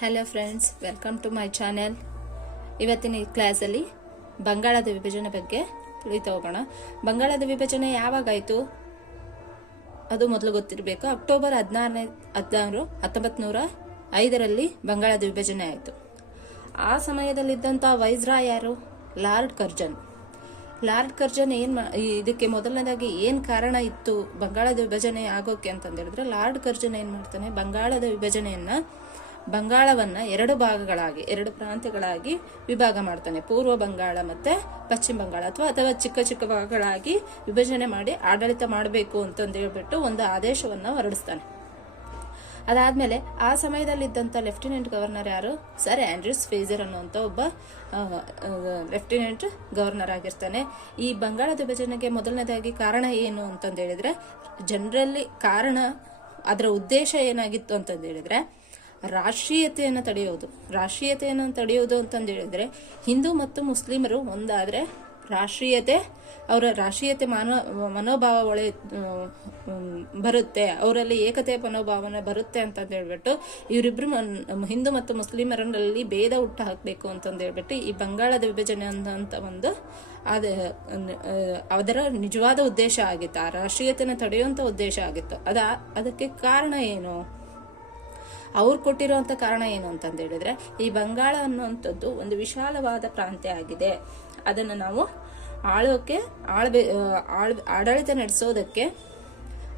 Hello friends welcome to my channel ಇವತ್ತಿನ ಈ ಕ್ಲಾಸಲ್ಲಿ ಬಂಗಾಳದ ವಿಭಜನೆ ಬಗ್ಗೆ ತಿಳಿತಾ ಹೋಗೋಣ. ಬಂಗಾಳದ ವಿಭಜನೆ ಯಾವಾಗಾಯಿತು ಅದು ಮೊದಲು ಗೊತ್ತಿರಬೇಕು. ಅಕ್ಟೋಬರ್ ಹದಿನಾರನೇ, ಹದಿನಾರು ಹತ್ತೊಂಬತ್ತು ನೂರ ಐದರಲ್ಲಿ ಬಂಗಾಳದ ವಿಭಜನೆ ಆಯಿತು. ಆ ಸಮಯದಲ್ಲಿದ್ದಂಥ ವೈಸ್ರಾ ಯಾರು? Lord Curzon. ಲಾರ್ಡ್ ಕರ್ಜನ್ ಏನು ಇದಕ್ಕೆ ಮೊದಲನೇದಾಗಿ ಏನು ಕಾರಣ ಇತ್ತು ಬಂಗಾಳದ ವಿಭಜನೆ ಆಗೋಕೆ ಅಂತಂದೇಳಿದ್ರೆ ಲಾರ್ಡ್ ಕರ್ಜನ್ ಏನು ಮಾಡ್ತಾನೆ? ಬಂಗಾಳದ ವಿಭಜನೆಯನ್ನ ಬಂಗಾಳವನ್ನ ಎರಡು ಭಾಗಗಳಾಗಿ, ಎರಡು ಪ್ರಾಂತ್ಯಗಳಾಗಿ ವಿಭಾಗ ಮಾಡ್ತಾನೆ. ಪೂರ್ವ ಬಂಗಾಳ ಮತ್ತೆ ಪಶ್ಚಿಮ ಬಂಗಾಳ ಅಥವಾ ಅಥವಾ ಚಿಕ್ಕ ಚಿಕ್ಕ ಭಾಗಗಳಾಗಿ ವಿಭಜನೆ ಮಾಡಿ ಆಡಳಿತ ಮಾಡಬೇಕು ಅಂತಂದು ಹೇಳ್ಬಿಟ್ಟು ಒಂದು ಆದೇಶವನ್ನ ಹೊರಡಿಸ್ತಾನೆ. ಅದಾದಮೇಲೆ ಆ ಸಮಯದಲ್ಲಿದ್ದಂಥ ಲೆಫ್ಟಿನೆಂಟ್ ಗವರ್ನರ್ ಯಾರು? ಸರ್ ಆ್ಯಂಡ್ರಿಸ್ ಫೇಜರ್ ಅನ್ನುವಂಥ ಒಬ್ಬ ಲೆಫ್ಟಿನೆಂಟ್ ಗವರ್ನರ್ ಆಗಿರ್ತಾನೆ. ಈ ಬಂಗಾಳದ ವಿಭಜನೆಗೆ ಮೊದಲನೇದಾಗಿ ಕಾರಣ ಏನು ಅಂತಂದು ಹೇಳಿದ್ರೆ ಜನರಲ್ಲಿ ಕಾರಣ, ಅದರ ಉದ್ದೇಶ ಏನಾಗಿತ್ತು ಅಂತಂದು ಹೇಳಿದ್ರೆ ರಾಷ್ಟ್ರೀಯತೆಯನ್ನು ತಡೆಯೋದು ರಾಷ್ಟ್ರೀಯತೆಯನ್ನು ತಡೆಯೋದು ಅಂತಂದು ಹೇಳಿದ್ರೆ ಹಿಂದೂ ಮತ್ತು ಮುಸ್ಲಿಮರು ಒಂದಾದರೆ ರಾಷ್ಟ್ರೀಯತೆ, ಅವರ ರಾಷ್ಟ್ರೀಯತೆ ಮಾನೋ ಮನೋಭಾವ ಒಳೆ ಬರುತ್ತೆ, ಅವರಲ್ಲಿ ಏಕತೆ ಮನೋಭಾವನೆ ಬರುತ್ತೆ ಅಂತಂದು ಹೇಳ್ಬಿಟ್ಟು ಇವರಿಬ್ರು ಮನ್- ಹಿಂದೂ ಮತ್ತು ಮುಸ್ಲಿಮರಲ್ಲಿ ಭೇದ ಹುಟ್ಟು ಹಾಕಬೇಕು ಅಂತಂದು ಹೇಳ್ಬಿಟ್ಟು ಈ ಬಂಗಾಳದ ವಿಭಜನೆ ಅಂತ ಒಂದು ಅದ, ಅದರ ನಿಜವಾದ ಉದ್ದೇಶ ಆಗಿತ್ತು. ಆ ರಾಷ್ಟ್ರೀಯತೆಯನ್ನು ತಡೆಯುವಂಥ ಉದ್ದೇಶ ಆಗಿತ್ತು. ಅದ, ಅದಕ್ಕೆ ಕಾರಣ ಏನು? ಅವ್ರು ಕೊಟ್ಟಿರುವಂತ ಕಾರಣ ಏನು ಅಂತಂದು ಹೇಳಿದ್ರೆ, ಈ ಬಂಗಾಳ ಅನ್ನುವಂಥದ್ದು ಒಂದು ವಿಶಾಲವಾದ ಪ್ರಾಂತ್ಯ ಆಗಿದೆ. ಅದನ್ನು ನಾವು ಆಳೋಕೆ, ಆಳ್ಬೆ ಆಳ್, ಆಡಳಿತ ನಡೆಸೋದಕ್ಕೆ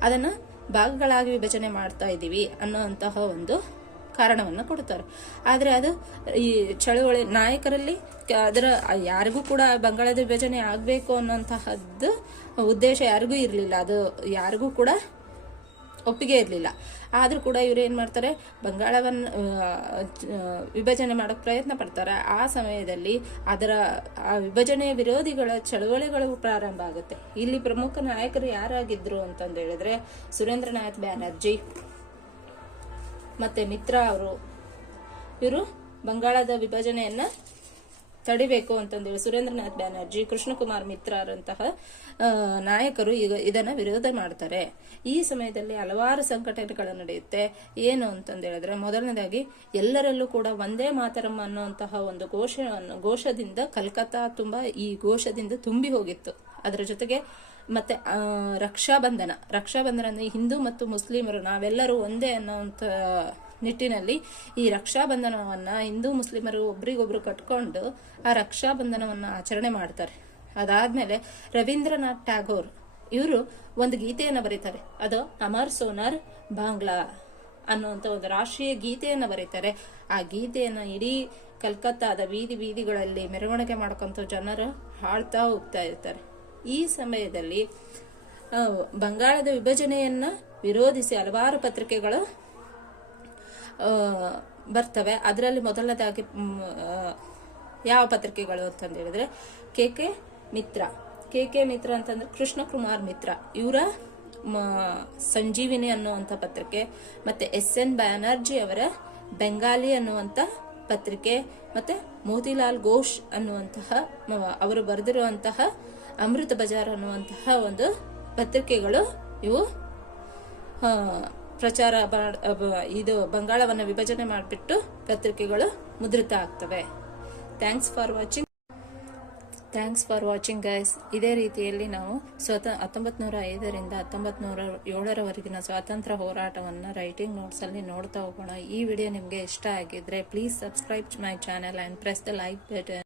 ಅದನ್ನ ಭಾಗಗಳಾಗಿ ವಿಭಜನೆ ಮಾಡ್ತಾ ಇದ್ದೀವಿ ಅನ್ನುವಂತಹ ಒಂದು ಕಾರಣವನ್ನು ಕೊಡ್ತಾರೆ. ಆದರೆ ಅದು ಈ ಚಳುವಳಿ, ನಾಯಕರಲ್ಲಿ ಅದರ, ಯಾರಿಗೂ ಕೂಡ ಬಂಗಾಳದ ವಿಭಜನೆ ಆಗಬೇಕು ಅನ್ನೋಂತಹದ್ದು ಉದ್ದೇಶ ಯಾರಿಗೂ ಇರಲಿಲ್ಲ. ಅದು ಯಾರಿಗೂ ಕೂಡ ಒಪ್ಪಿಗೆ ಇರಲಿಲ್ಲ. ಆದರೂ ಕೂಡ ಇವರು ಏನು ಮಾಡ್ತಾರೆ, ಬಂಗಾಳವನ್ನು ವಿಭಜನೆ ಮಾಡೋಕ್ಕೆ ಪ್ರಯತ್ನ ಪಡ್ತಾರೆ. ಆ ಸಮಯದಲ್ಲಿ ಅದರ, ಆ ವಿಭಜನೆಯ ವಿರೋಧಿಗಳ ಚಳವಳಿಗಳು ಪ್ರಾರಂಭ ಆಗುತ್ತೆ. ಇಲ್ಲಿ ಪ್ರಮುಖ ನಾಯಕರು ಯಾರಾಗಿದ್ದರು ಅಂತಂದು ಹೇಳಿದ್ರೆ, ಸುರೇಂದ್ರನಾಥ್ ಬ್ಯಾನರ್ಜಿ, ಮತ್ತು ಮಿತ್ರ ಅವರು. ಇವರು ಬಂಗಾಳದ ವಿಭಜನೆಯನ್ನ ತಡಿಬೇಕು ಅಂತಂದೇಳಿ ಸುರೇಂದ್ರನಾಥ್ ಬ್ಯಾನರ್ಜಿ, ಕೃಷ್ಣಕುಮಾರ್ ಮಿತ್ರರಂತಹ ನಾಯಕರು ಈಗ ಇದನ್ನ ವಿರೋಧ ಮಾಡ್ತಾರೆ. ಈ ಸಮಯದಲ್ಲಿ ಹಲವಾರು ಸಂಘಟನೆಗಳು ನಡೆಯುತ್ತೆ. ಏನು ಅಂತಂದೇಳಿದ್ರೆ ಮೊದಲನೇದಾಗಿ ಎಲ್ಲರಲ್ಲೂ ಕೂಡ ಒಂದೇ ಮಾತರಂ ಅನ್ನುವಂತಹ ಒಂದು ಘೋಷವನ್ನು ಘೋಷದಿಂದ ಕಲ್ಕತ್ತಾ ತುಂಬಾ ಈ ಘೋಷದಿಂದ ತುಂಬಿ ಹೋಗಿತ್ತು. ಅದರ ಜೊತೆಗೆ ಮತ್ತೆ ರಕ್ಷಾಬಂಧನ ರಕ್ಷಾಬಂಧನ ಅಂದ್ರೆ ಹಿಂದೂ ಮತ್ತು ಮುಸ್ಲಿಮರು ನಾವೆಲ್ಲರೂ ಒಂದೇ ಅನ್ನೋಂಥ ನಿಟ್ಟಿನಲ್ಲಿ ಈ ರಕ್ಷಾ ರಕ್ಷಾಬಂಧನವನ್ನ ಹಿಂದೂ ಮುಸ್ಲಿಮರು ಒಬ್ರಿಗೊಬ್ರು ಕಟ್ಕೊಂಡು ಆ ರಕ್ಷಾ ರಕ್ಷಾಬಂಧನವನ್ನ ಆಚರಣೆ ಮಾಡ್ತಾರೆ. ಅದಾದ್ಮೇಲೆ ರವೀಂದ್ರನಾಥ್ ಟ್ಯಾಗೋರ್ ಇವರು ಒಂದು ಗೀತೆಯನ್ನ ಬರೀತಾರೆ. ಅದು ಅಮರ್ ಸೋನಾರ್ ಬಾಂಗ್ಲಾ ಅನ್ನುವಂಥ ಒಂದು ರಾಷ್ಟ್ರೀಯ ಗೀತೆಯನ್ನ ಬರೀತಾರೆ. ಆ ಗೀತೆಯನ್ನ ಇಡೀ ಕಲ್ಕತ್ತಾದ ಬೀದಿ ಬೀದಿಗಳಲ್ಲಿ ಮೆರವಣಿಗೆ ಮಾಡ್ಕೊಂತ ಜನರು ಹಾಡ್ತಾ ಹೋಗ್ತಾ ಇರ್ತಾರೆ. ಈ ಸಮಯದಲ್ಲಿ ಬಂಗಾಳದ ವಿಭಜನೆಯನ್ನ ವಿರೋಧಿಸಿ ಹಲವಾರು ಪತ್ರಿಕೆಗಳು ಬರ್ತವೆ. ಅದರಲ್ಲಿ ಮೊದಲನೇದಾಗಿ ಯಾವ ಪತ್ರಿಕೆಗಳು ಅಂತಂದು ಹೇಳಿದ್ರೆ, K K Mitra. K K Mitra ಅಂತಂದ್ರೆ ಕೃಷ್ಣ ಕುಮಾರ್ ಮಿತ್ರ. ಇವರ ಸಂಜೀವಿನಿ ಅನ್ನುವಂಥ ಪತ್ರಿಕೆ, ಮತ್ತೆ ಎಸ್ ಎನ್ ಬ್ಯಾನರ್ಜಿ ಅವರ ಬೆಂಗಾಲಿ ಅನ್ನುವಂಥ ಪತ್ರಿಕೆ, ಮತ್ತೆ ಮೋತಿಲಾಲ್ ಘೋಷ್ ಅನ್ನುವಂತಹ ಅವರು ಬರೆದಿರುವಂತಹ ಅಮೃತ ಬಜಾರ್ ಅನ್ನುವಂತಹ ಒಂದು ಪತ್ರಿಕೆಗಳು ಇವು. ಪ್ರಚಾರ ಇದು ಬಂಗಾಳವನ್ನು ವಿಭಜನೆ ಮಾಡಿಬಿಟ್ಟು ಪತ್ರಿಕೆಗಳು ಮುದ್ರಿತ ಆಗ್ತವೆ. Thanks for watching thanks for watching guys ಇದೇ ರೀತಿಯಲ್ಲಿ ನಾವು ಸ್ವತಃ ಹತ್ತೊಂಬತ್ತು ನೂರ ಐದರಿಂದ ಹತ್ತೊಂಬತ್ತು ನೂರ ಏಳರವರೆಗಿನ ಸ್ವಾತಂತ್ರ್ಯ ಹೋರಾಟವನ್ನು ರೈಟಿಂಗ್ ನೋಟ್ಸಲ್ಲಿ ನೋಡ್ತಾ ಹೋಗೋಣ. ಈ ವಿಡಿಯೋ ನಿಮಗೆ ಇಷ್ಟ ಆಗಿದ್ರೆ please subscribe my channel and press the like button